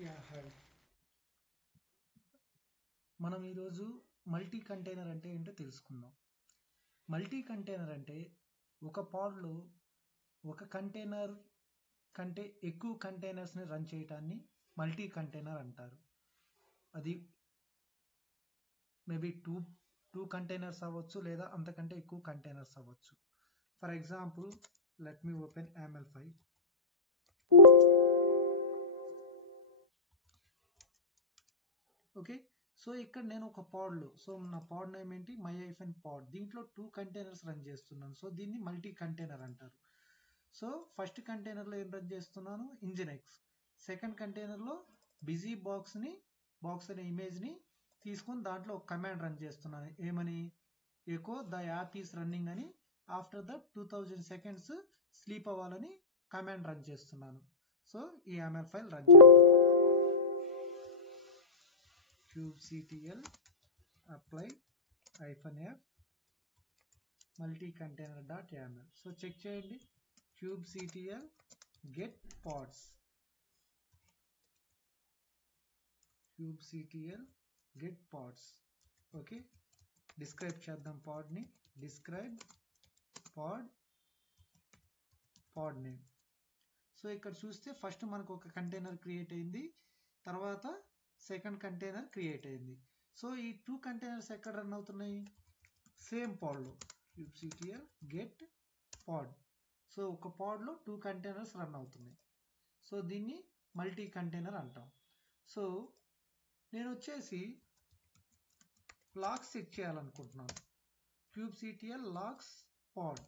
Hi. మనం ఈరోజు multi container అంటే ఏంటో తెలుసుకుందాం. మల్టీ కంటైనర్ అంటే ఒక పాడ్లో ఒక కంటైనర్ కంటే ఎక్కువ కంటైనర్స్ని రన్ చేయటాన్ని మల్టీ కంటైనర్ అంటారు. అది మేబీ టూ కంటైనర్స్ అవ్వచ్చు, లేదా అంతకంటే ఎక్కువ కంటైనర్స్ అవ్వచ్చు. For example, let me open YAML5. Okay, so ఇక్కడ నేను ఒక పాడ్లో, సో నా పాడ్ నేమ్ ఏంటి, my-pod. దీంట్లో 2 కంటైనర్స్ రన్ చేస్తున్నాను. సో దీన్ని మల్టీ కంటైనర్ అంటారు. సో ఫస్ట్ కంటైనర్లో ఏం రన్ చేస్తున్నాను, Nginx. సెకండ్ కంటైనర్లో బిజీ బాక్స్ అనే ఇమేజ్ని తీసుకొని దాంట్లో ఒక కమాండ్ రన్ చేస్తున్నాను. ఏమని, echo the app is running అని. ఆఫ్టర్ దట్ 2000 సెకండ్స్ స్లీప్ అవ్వాలని కమాండ్ రన్ చేస్తున్నాను. సో ఈ YAML ఫైల్ రన్ చేద్దాం. kubectl apply -f multi-container.yaml. So check చేయండి, kubectl get pods, kubectl get pods. Okay, describe చేద్దాం పాడ్ని. Describe pod name. So ఇక్కడ చూస్తే first మనకు ఒక కంటైనర్ క్రియేట్ అయింది, తర్వాత సెకండ్ కంటైనర్ క్రియేట్ అయింది. సో ఈ 2 కంటైనర్స్ ఎక్కడ రన్ అవుతున్నాయి, సేమ్ పాడ్లో. kubectl get pod. సో ఒక పాడ్లో 2 కంటైనర్స్ రన్ అవుతున్నాయి. సో దీన్ని మల్టీ కంటైనర్ అంటాం. సో నేను వచ్చేసి లాగ్స్ చెక్ చేయాలనుకుంటున్నాను. kubectl logs pod,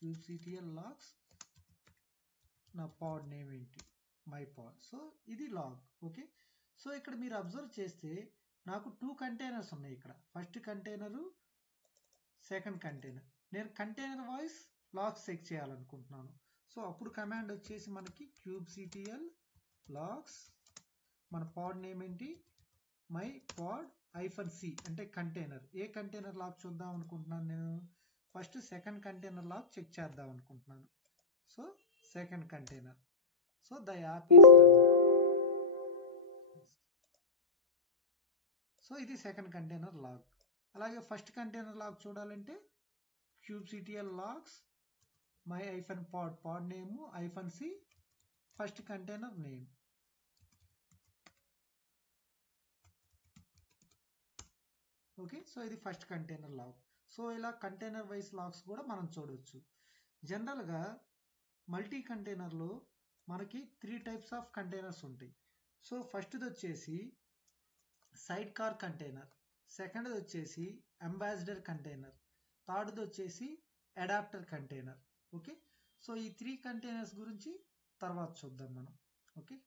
kubectl logs, నా పాడ్ నేమ్ ఏంటి, మై పాడ్. సో ఇది లాగ్. ఓకే, సో ఇక్కడ మీరు అబ్జర్వ్ చేస్తే నాకు 2 కంటైనర్స్ ఉన్నాయి ఇక్కడ. First container, second container. నేను కంటైనర్ వైజ్ లాగ్స్ చెక్ చేయాలనుకుంటున్నాను. సో అప్పుడు కమాండ్ వచ్చేసి మనకి kubectl logs, మన పాడ్ నేమ్ ఏంటి, మై పాడ్ -c అంటే కంటైనర్. ఏ కంటైనర్ లాగ్ చూద్దాం అనుకుంటున్నాను నేను, first second container log check చేద్దాం అనుకుంటున్నాను. So second container, so the app is running. So ఇది సెకండ్ కంటైనర్ లాగ్. అలాగే ఫస్ట్ కంటైనర్ లాగ్ చూడాలంటే kubectl logs my-pod, pod name -c, first container name. Okay, so ఇది first container log. So ఇలా container wise logs కూడా మనం చూడవచ్చు. జనరల్గా multi కంటైనర్లో మనకి 3 టైప్స్ ఆఫ్ కంటైనర్స్ ఉంటాయి. సో ఫస్ట్ది వచ్చేసి సైడ్ కార్ కంటైనర్, సెకండ్ది వచ్చేసి అంబాసిడర్ కంటైనర్, థర్డ్ది వచ్చేసి అడాప్టర్ కంటైనర్. ఓకే, సో ఈ 3 కంటైనర్స్ గురించి తర్వాత చూద్దాం మనం. ఓకే.